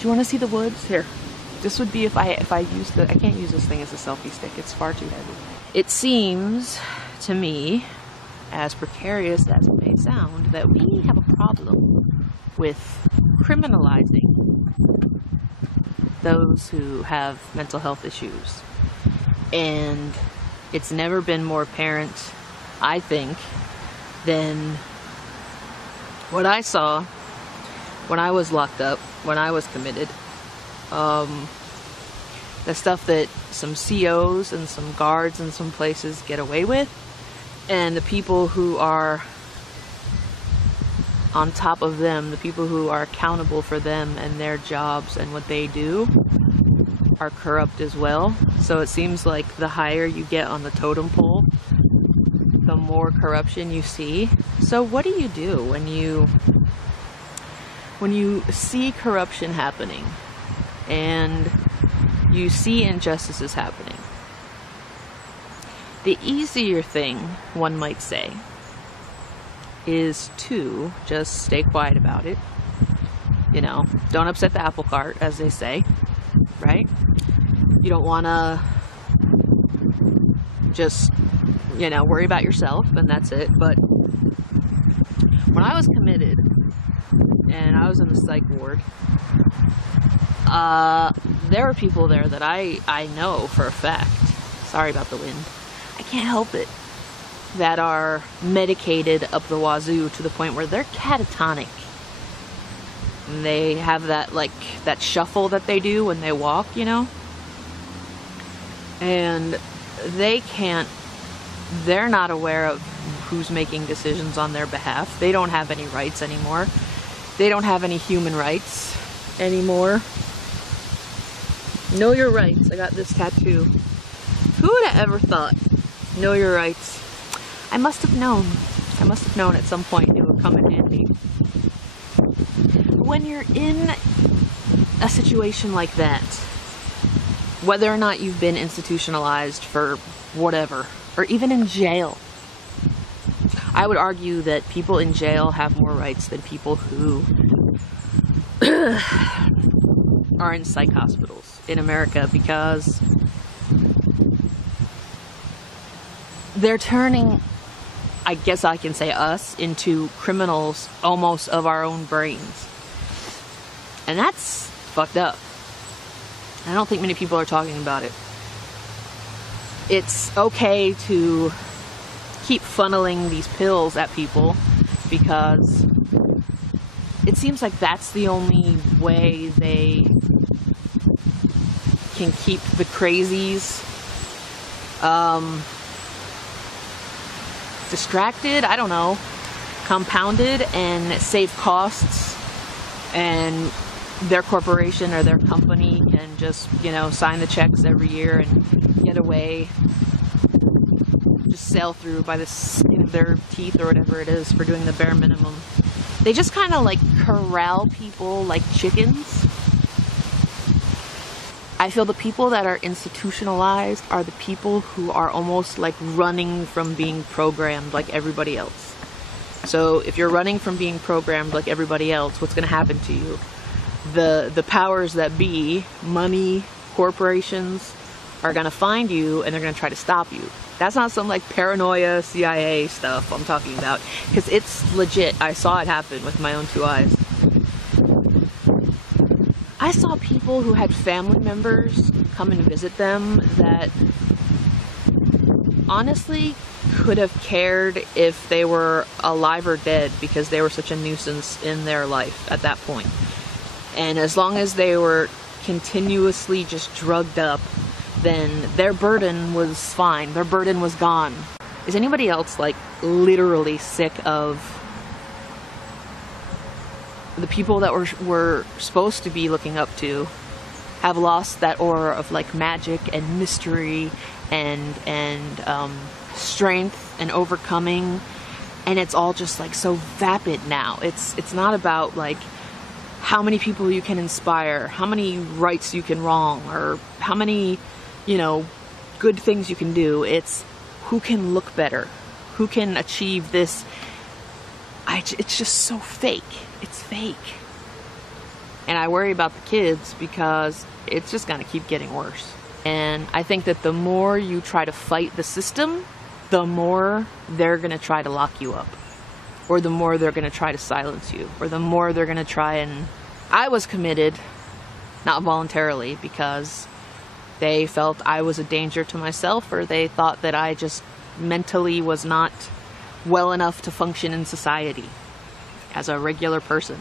Do you want to see the woods? Here. This would be if I use I can't use this thing as a selfie stick. It's far too heavy. It seems to me, as precarious as it may sound, that we have a problem with criminalizing those who have mental health issues. And it's never been more apparent, I think, than what I saw when I was locked up, when I was committed. The stuff that some COs and some guards in some places get away with, and the people who are on top of them, the people who are accountable for them and their jobs and what they do, are corrupt as well. So it seems like the higher you get on the totem pole, the more corruption you see. So what do you do when you see corruption happening and you see injustices happening? The easier thing, one might say, is to just stay quiet about it. You know, don't upset the apple cart, as they say, right? You don't want to just, you know, worry about yourself and that's it. But when I was committed and I was in the psych ward, there were people there that I know for a fact, sorry about the wind, I can't help it, that are medicated up the wazoo to the point where they're catatonic. And they have that, like, that shuffle that they do when they walk, you know? And they're not aware of who's making decisions on their behalf. They don't have any rights anymore. They don't have any human rights anymore. Know your rights. I got this tattoo. Who would have ever thought? Know your rights. I must have known. I must have known at some point it would come in handy. When you're in a situation like that, whether or not you've been institutionalized for whatever, or even in jail, I would argue that people in jail have more rights than people who are in psych hospitals in America, because they're turning, I guess I can say, us into criminals almost of our own brains. And that's fucked up. I don't think many people are talking about it. It's okay to keep funneling these pills at people because it seems like that's the only way they can keep the crazies distracted, I don't know, compounded, and save costs, and their corporation or their company can just, you know, sign the checks every year and get away, just sail through by the skin of their teeth or whatever it is for doing the bare minimum. They just kind of like corral people like chickens. I feel the people that are institutionalized are the people who are almost like running from being programmed like everybody else. So if you're running from being programmed like everybody else, what's going to happen to you? The powers that be, money, corporations, are going to find you and they're going to try to stop you. That's not some like paranoia CIA stuff I'm talking about, because it's legit. I saw it happen with my own two eyes. I saw people who had family members come and visit them that honestly could have cared if they were alive or dead, because they were such a nuisance in their life at that point. And as long as they were continuously just drugged up, then their burden was fine. Their burden was gone. Is anybody else like literally sick of the people that we're supposed to be looking up to have lost that aura of like magic and mystery and strength and overcoming, and it's all just like so vapid now. It's not about like how many people you can inspire, how many rights you can wrong, or how many, you know, good things you can do. It's who can look better, who can achieve this. It's just so fake. It's fake. And I worry about the kids because it's just gonna keep getting worse. And I think that the more you try to fight the system, the more they're gonna try to lock you up. Or the more they're gonna try to silence you. Or the more they're gonna try and... I was committed, not voluntarily, because they felt I was a danger to myself, or they thought that I just mentally was not well enough to function in society as a regular person.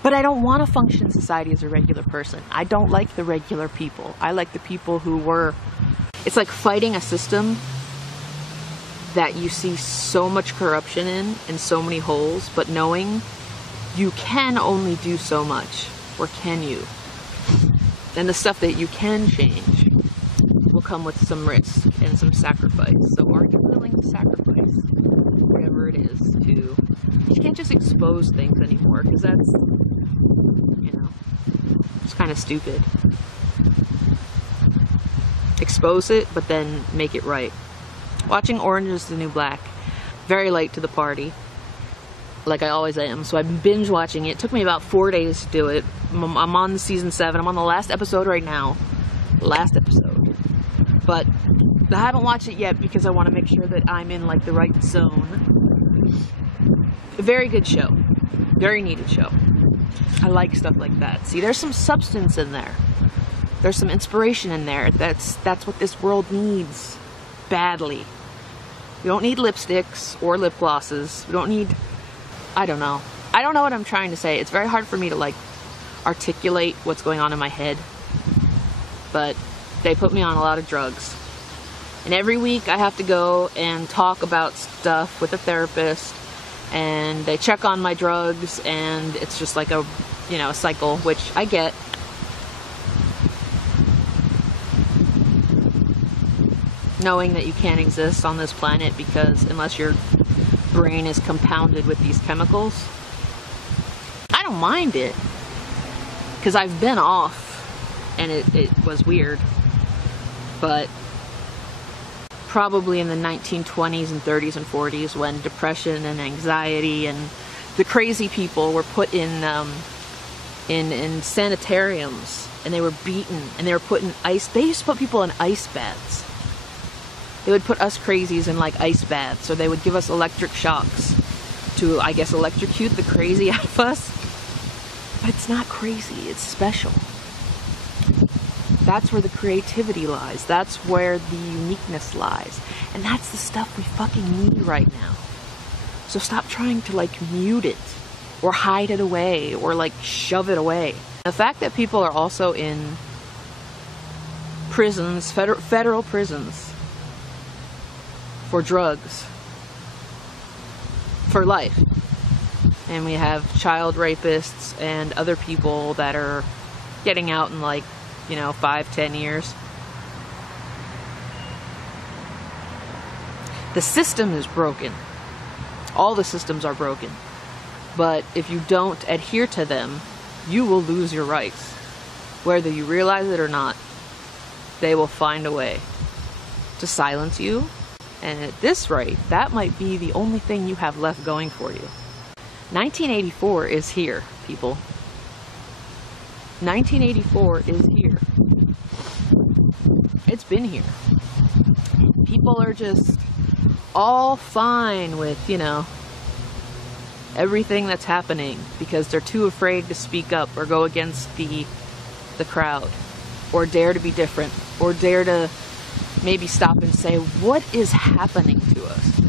But I don't want to function in society as a regular person. I don't like the regular people. I like the people who were... It's like fighting a system that you see so much corruption in and so many holes, but knowing you can only do so much. Or can you? And the stuff that you can change will come with some risk and some sacrifice. So are you willing to sacrifice whatever it is to... You can't just expose things anymore, because that's, you know, it's kind of stupid. Expose it, but then make it right. Watching Orange is the New Black. Very late to the party, like I always am. So I've been binge watching it. It took me about 4 days to do it. I'm on season 7. I'm on the last episode right now. Last episode. But I haven't watched it yet because I want to make sure that I'm in like the right zone. A very good show. Very needed show. I like stuff like that. See, there's some substance in there. There's some inspiration in there. That's what this world needs badly. We don't need lipsticks or lip glosses. We don't need... I don't know. I don't know what I'm trying to say. It's very hard for me to like articulate what's going on in my head. But they put me on a lot of drugs. And every week I have to go and talk about stuff with a therapist. And they check on my drugs, and it's just like a, you know, a cycle, which I get. Knowing that you can't exist on this planet because unless your brain is compounded with these chemicals. I don't mind it, because I've been off and it was weird, but probably in the 1920s and 30s and 40s, when depression and anxiety and the crazy people were put in sanitariums, and they were beaten, and they were put in ice. They used to put people in ice baths. They would put us crazies in like ice baths, or they would give us electric shocks to, I guess, electrocute the crazy out of us. But it's not crazy, it's special. That's where the creativity lies. That's where the uniqueness lies. And that's the stuff we fucking need right now. So stop trying to like mute it, or hide it away, or like shove it away. The fact that people are also in prisons, federal prisons, for drugs, for life. And we have child rapists and other people that are getting out in like, you know, 5-10 years. The system is broken. All the systems are broken. But if you don't adhere to them, you will lose your rights. Whether you realize it or not, they will find a way to silence you. And at this rate, that might be the only thing you have left going for you. 1984 is here, people. 1984 is here. It's been here. People are just all fine with, you know, everything that's happening because they're too afraid to speak up or go against the crowd, or dare to be different, or dare to maybe stop and say, what is happening to us?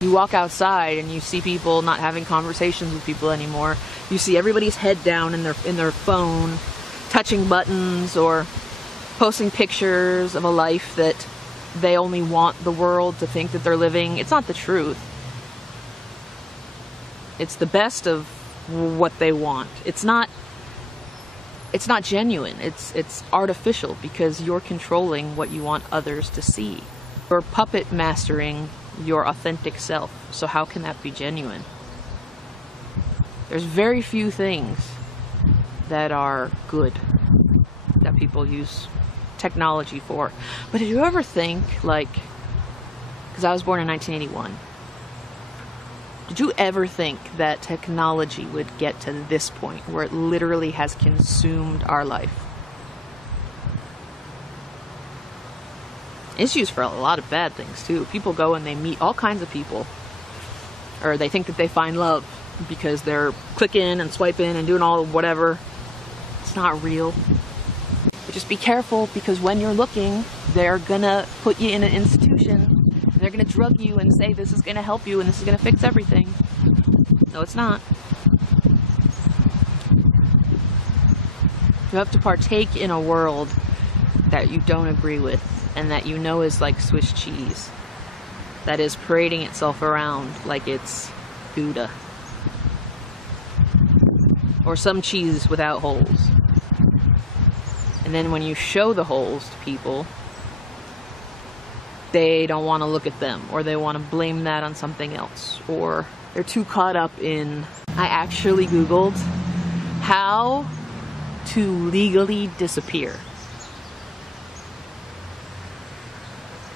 You walk outside and you see people not having conversations with people anymore. You see everybody's head down in their phone, touching buttons or posting pictures of a life that they only want the world to think that they're living. It's not the truth. It's the best of what they want. It's not genuine. It's artificial because you're controlling what you want others to see. You're puppet mastering your authentic self. So how can that be genuine? There's very few things that are good that people use technology for. But did you ever think, like, because I was born in 1981, Did you ever think that technology would get to this point where it literally has consumed our life? It's used for a lot of bad things too. People go and they meet all kinds of people, or they think that they find love because they're clicking and swiping and doing all whatever. It's not real. But just be careful, because when you're looking, they're gonna put you in an institution. They're gonna drug you and say this is gonna help you and this is gonna fix everything. No, it's not. You have to partake in a world that you don't agree with and that you know is like Swiss cheese, that is parading itself around like it's Gouda or some cheese without holes. And then when you show the holes to people, they don't want to look at them, or they want to blame that on something else, or they're too caught up in... I actually Googled how to legally disappear.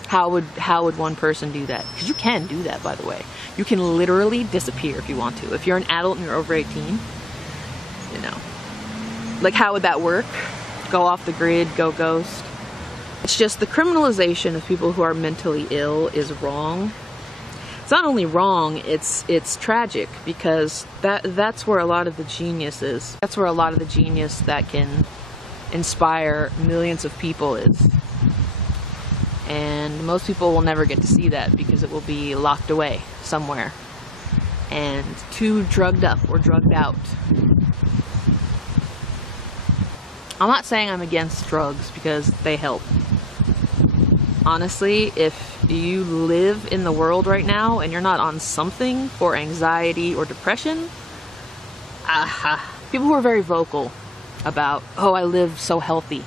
How would one person do that? Because you can do that, by the way. You can literally disappear if you want to. If you're an adult and you're over 18, you know. Like, how would that work? Go off the grid, go ghost. It's just the criminalization of people who are mentally ill is wrong. It's not only wrong, it's tragic, because that's where a lot of the genius is. That's where a lot of the genius that can inspire millions of people is. And most people will never get to see that because it will be locked away somewhere and too drugged up or drugged out. I'm not saying I'm against drugs, because they help. Honestly, if you live in the world right now and you're not on something for anxiety or depression, people who are very vocal about, oh, I live so healthy.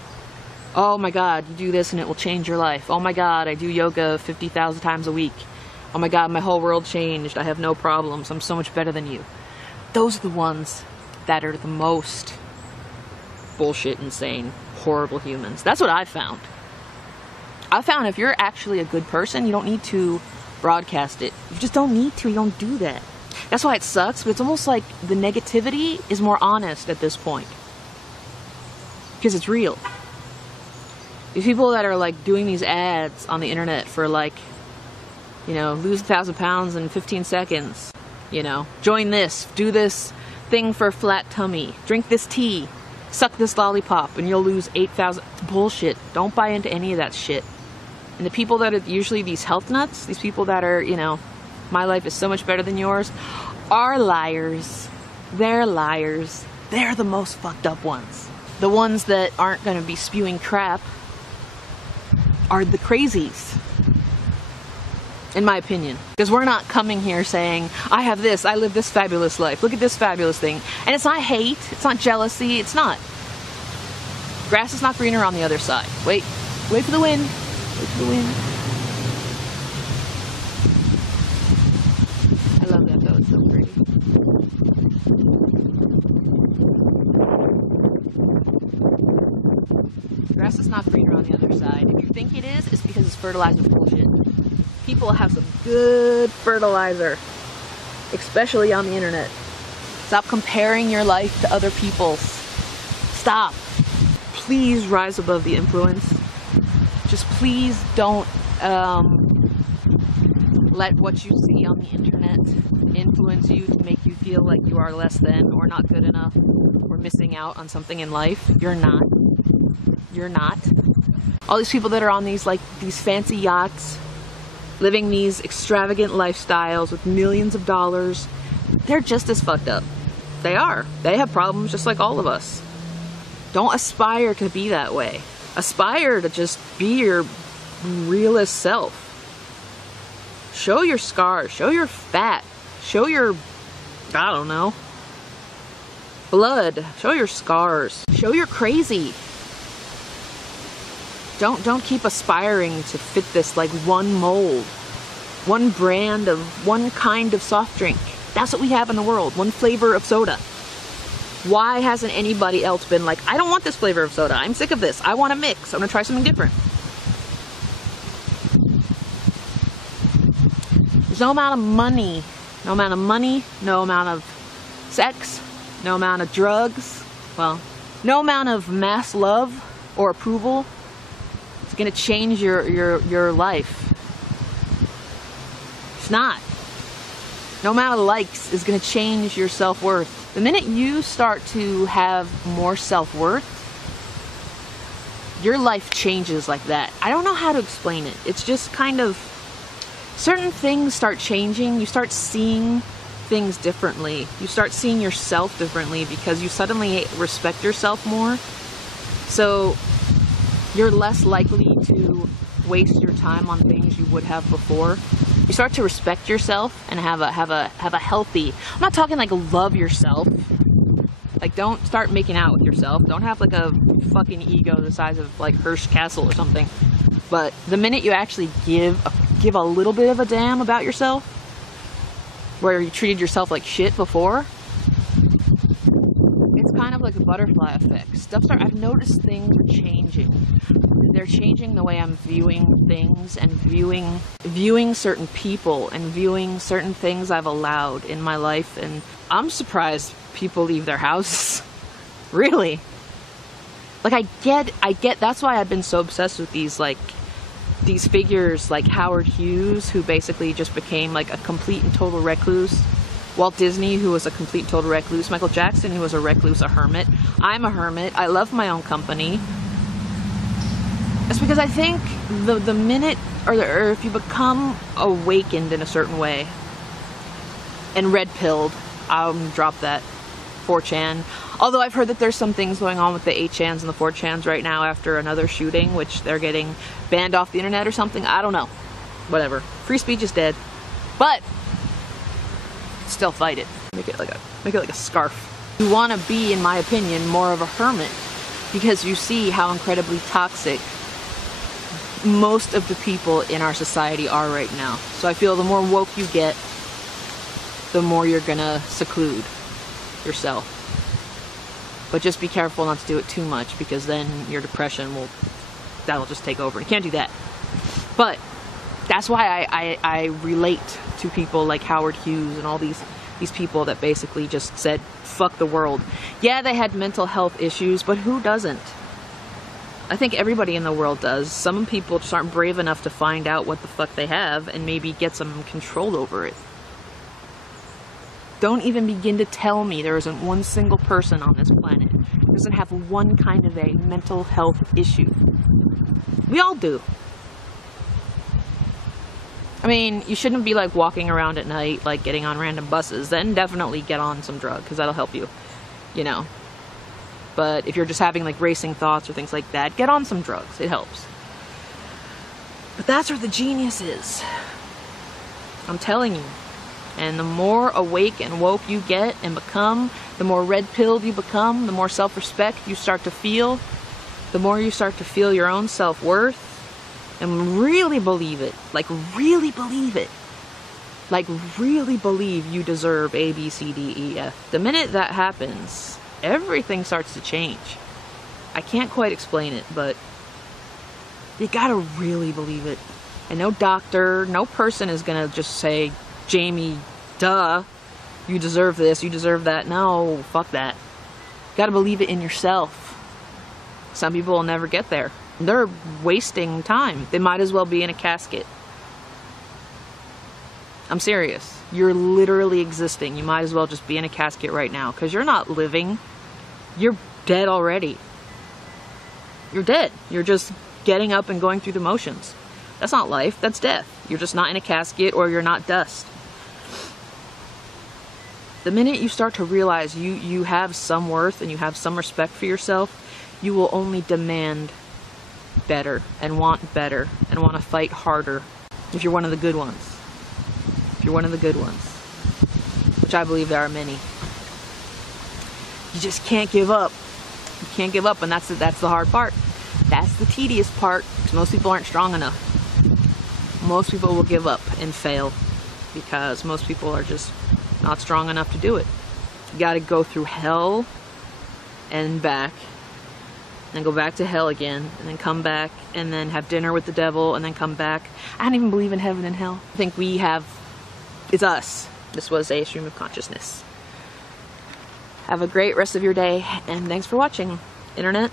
Oh my God, you do this and it will change your life. Oh my God, I do yoga 50,000 times a week. Oh my God, my whole world changed. I have no problems. I'm so much better than you. Those are the ones that are the most bullshit, insane, horrible humans. That's what I've found. I found if you're actually a good person, you don't need to broadcast it. You just don't need to. You don't do that. That's why it sucks, but it's almost like the negativity is more honest at this point. Because it's real. These people that are like doing these ads on the internet for like, you know, lose 1,000 pounds in 15 seconds. You know, join this, do this thing for a flat tummy, drink this tea, suck this lollipop, and you'll lose 8,000. Bullshit. Don't buy into any of that shit. And the people that are usually these health nuts, these people that are, you know, my life is so much better than yours, are liars. They're liars. They're the most fucked up ones. The ones that aren't going to be spewing crap are the crazies, in my opinion. Because we're not coming here saying, I have this, I live this fabulous life, look at this fabulous thing. And it's not hate, it's not jealousy, it's not. Grass is not greener on the other side. Wait for the wind. Wait for the wind. I love that though, it's so pretty. Grass is not greener on the other side. If you think it is, it's because it's fertilized with bullshit. People have some good fertilizer, especially on the internet. Stop comparing your life to other people's. Stop. Please rise above the influence. Just please don't let what you see on the internet influence you to make you feel like you are less than or not good enough or missing out on something in life. You're not. You're not. All these people that are on these fancy yachts, living these extravagant lifestyles with millions of dollars, they're just as fucked up. They are. They have problems just like all of us. Don't aspire to be that way. Aspire to just be your realest self. Show your scars. Show your fat. Show your, I don't know, blood. Show your scars. Show your crazy. Don't keep aspiring to fit this like one mold, one brand of, one kind of soft drink. That's what we have in the world, one flavor of soda. Why hasn't anybody else been like, I don't want this flavor of soda, I'm sick of this, I want to mix, I'm gonna try something different. There's no amount of money No amount of money, no amount of sex, no amount of drugs, well, no amount of mass love or approval is gonna change your life. It's not. No amount of likes is gonna change your self-worth. The minute you start to have more self-worth, your life changes like that. I don't know how to explain it. It's just kind of, certain things start changing. You start seeing things differently. You start seeing yourself differently because you suddenly respect yourself more. So you're less likely to waste your time on things you would have before. You start to respect yourself and have a healthy, I'm not talking like love yourself. Like, don't start making out with yourself. Don't have like a fucking ego the size of like Hearst Castle or something. But the minute you actually give a little bit of a damn about yourself, where you treated yourself like shit before, it's kind of like a butterfly effect. I've noticed things are changing. They're changing the way I'm viewing things and viewing certain people and viewing certain things I've allowed in my life. And I'm surprised people leave their houses. Really. Like, I get, that's why I've been so obsessed with these figures like Howard Hughes, who basically just became like a complete and total recluse. Walt Disney, who was a complete and total recluse. Michael Jackson, who was a recluse, a hermit. I'm a hermit. I love my own company. It's because I think the minute, or if you become awakened in a certain way, and red-pilled, I'll drop that 4chan. Although I've heard that there's some things going on with the 8chans and the 4chans right now after another shooting, which they're getting banned off the internet or something. I don't know. Whatever. Free speech is dead. But still fight it. Make it like a scarf. You want to be, in my opinion, more of a hermit, because you see how incredibly toxic most of the people in our society are right now. So I feel the more woke you get, the more you're gonna seclude yourself. But just be careful not to do it too much, because then your depression that'll just take over. You can't do that. But that's why I relate to people like Howard Hughes and all these people that basically just said, fuck the world. Yeah, they had mental health issues, but who doesn't? I think everybody in the world does. Some people just aren't brave enough to find out what the fuck they have and maybe get some control over it. Don't even begin to tell me there isn't one single person on this planet who doesn't have one kind of a mental health issue. We all do. I mean, you shouldn't be like walking around at night, like getting on random buses. Then definitely get on some drug, because that'll help you, you know. But if you're just having like racing thoughts or things like that, get on some drugs. It helps. But that's where the genius is. I'm telling you. And the more awake and woke you get and become, the more red-pilled you become, the more self-respect you start to feel, the more you start to feel your own self-worth, and really believe it. Like, really believe it. Like, really believe you deserve A, B, C, D, E, F. The minute that happens, everything starts to change. I can't quite explain it, but you gotta really believe it. And no doctor, no person is gonna just say, Jamie, duh, you deserve this, you deserve that. No, fuck that. You gotta believe it in yourself. Some people will never get there. They're wasting time. They might as well be in a casket. I'm serious. You're literally existing. You might as well just be in a casket right now, because you're not living. You're dead already. You're dead. You're just getting up and going through the motions. That's not life. That's death. You're just not in a casket, or you're not dust. The minute you start to realize you have some worth and you have some respect for yourself, you will only demand better and want to fight harder if you're one of the good ones. If you're one of the good ones, which I believe there are many. You just can't give up. You can't give up, and that's the hard part. That's the tedious part, because most people aren't strong enough. Most people will give up and fail because most people are just not strong enough to do it. You gotta go through hell and back, and then go back to hell again, and then come back, and then have dinner with the devil, and then come back. I don't even believe in heaven and hell. I think it's us. This was a stream of consciousness. Have a great rest of your day, and thanks for watching, Internet.